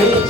Rest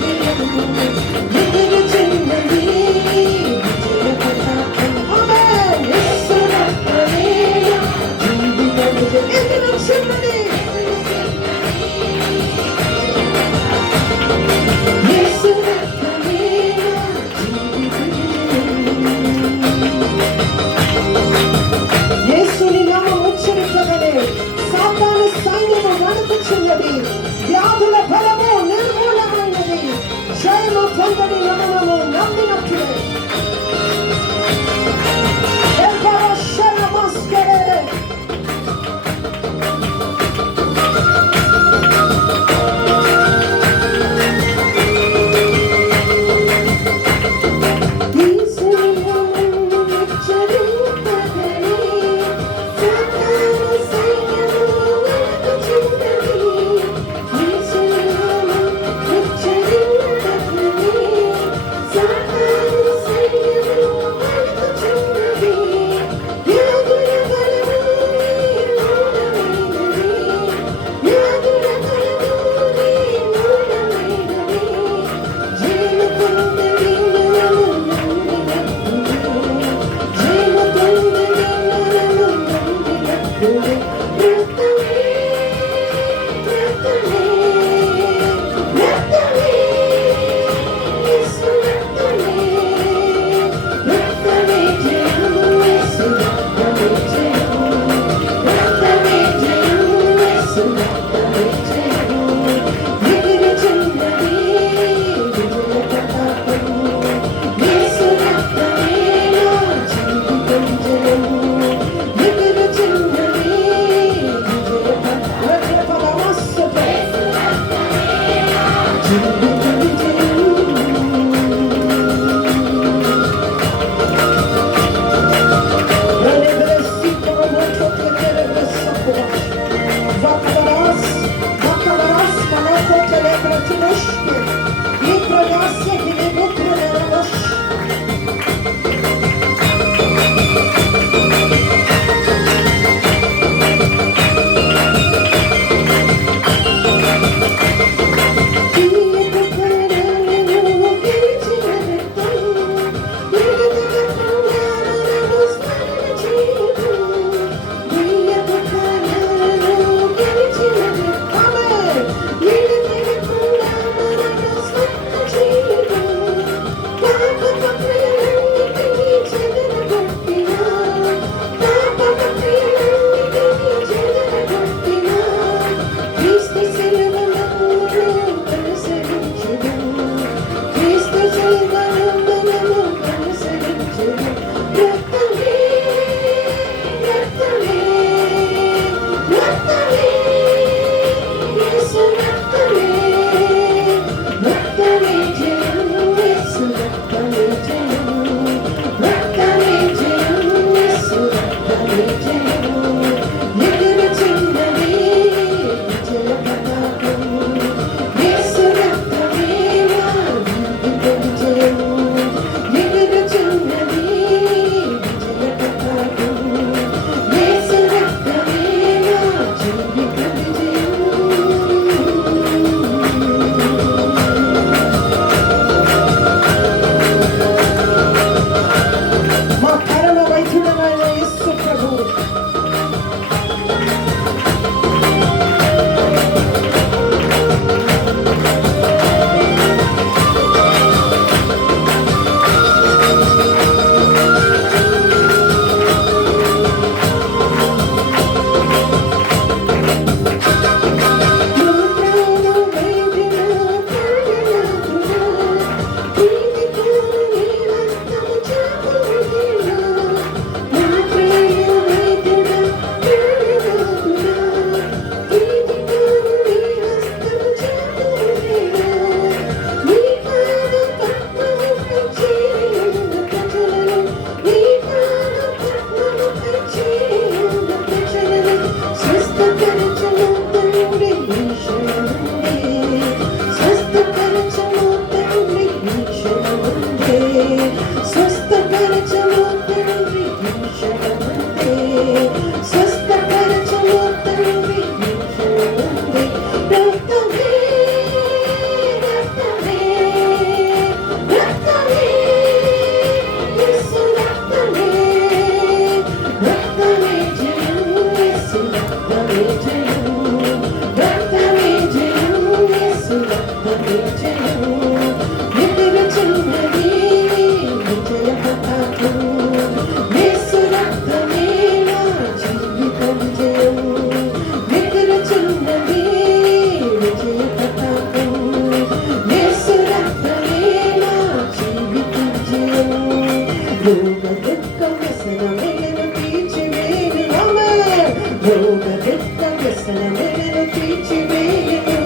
దుఃఖ వ్యసనములను తీర్చివేయును,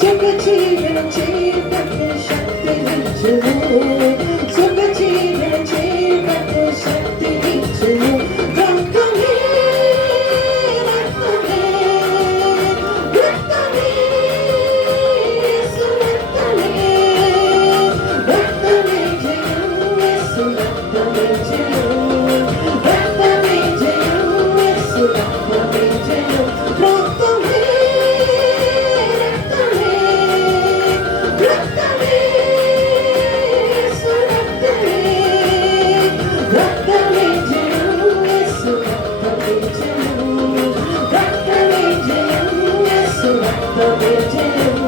సుఖ జీవనం చేయుటకు శక్తినిచ్చును, సుఖ జీవనం చేయుటకు శక్తినిచ్చును. రక్తమే రక్తమే రక్తమే యేసు రక్తమే, రక్తమే జయం యేసు రక్తమే జయం, రక్తమే జయం యేసు రక్తమే జయం. రక్తమే రక్తమే రక్తమే యేసు రక్తమే, రక్తమే జయం యేసు రక్తమే జయం, రక్తమే జయం యేసు రక్తమే జయం,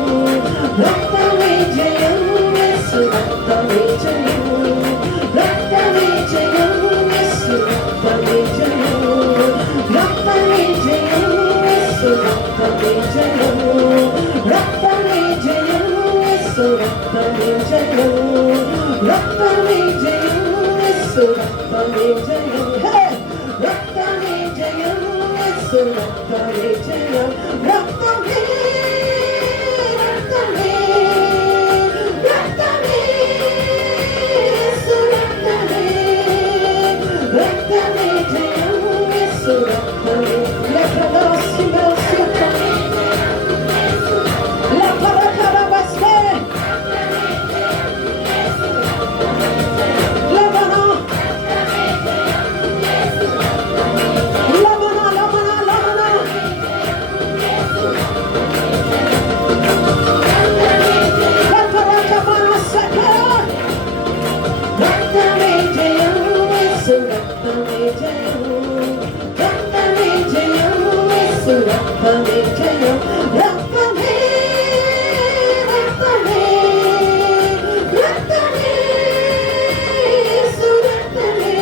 రక్తమే జయం యేసు రక్తమే జయం, రక్తమే జయం యేసు రక్తమే జయం, రక్తమే జయం యేసు రక్తమే జయం, రక్తమే జయం యేసు రక్తమే జయం, రక్తమే జయం యేసు రక్తమే జయం. హే! రక్తమే జయం యేసు రక్తమే జయం, రక్తమే రక్తమే రక్తమే యేసు రక్తమే, రక్తమే జయం యేసు రక్తమే. లెక్కరాసి మోసుకొని లెక్కరకరవస్తే లవణ లవణ లవణ లవణ లెక్కరకమనసక, రక్తమే జయం యేసు రక్తమే జయం, రక్తమే జయం యేసు రక్తమే జయం, రక్తమే రక్తమే రక్తమే యేసు రక్తమే,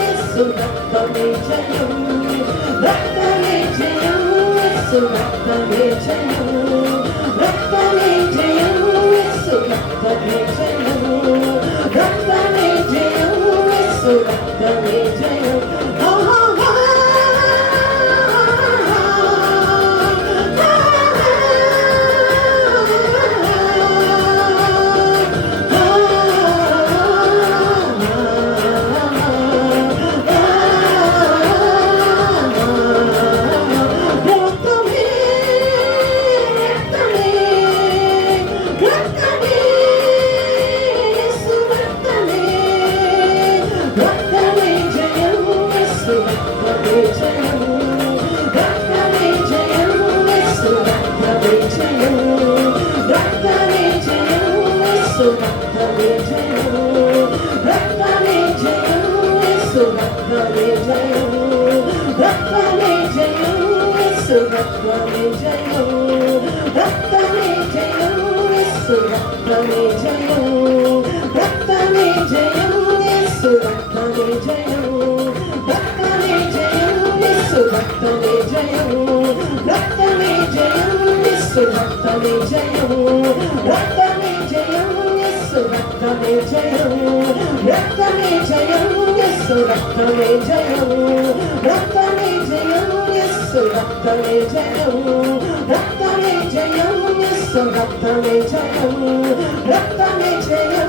యేసు రక్తమే జయం, రక్తమే జయం యేసు రక్తమే జయం, రక్తమే జయం యేసు రక్తమే జయం, రక్తమే జయం యేసు రక్తమే జయం. రక్తమే రక్తమే రక్తమే యేసు రక్తమే, రక్తమే జయం యేసు రక్తమే జయం, రక్తమే జయం యేసు రక్తమే జయం, రక్తమే జయం యేసు రక్తమే జయం, రక్తమే జయం యేసు రక్తమే జయం, రక్తమే జయం యేసు రక్తమే జయం, రక్తమే జయం యేసు రక్తమే జయం, రక్తమే జయం యేసు రక్తమే జయం, రక్తమే జయం యేసు రక్తమే జయం, రక్తమే జయం యేసు రక్తమే జయం, రక్తమే జయం యేసు రక్తమే జయం, రక్తమే జయం యేసు రక్తమే జయం, రక్తమే జయం యేసు రక్తమే జయం, రక్తమే జయం యేసు రక్తమే జయం, రక్తమే జయం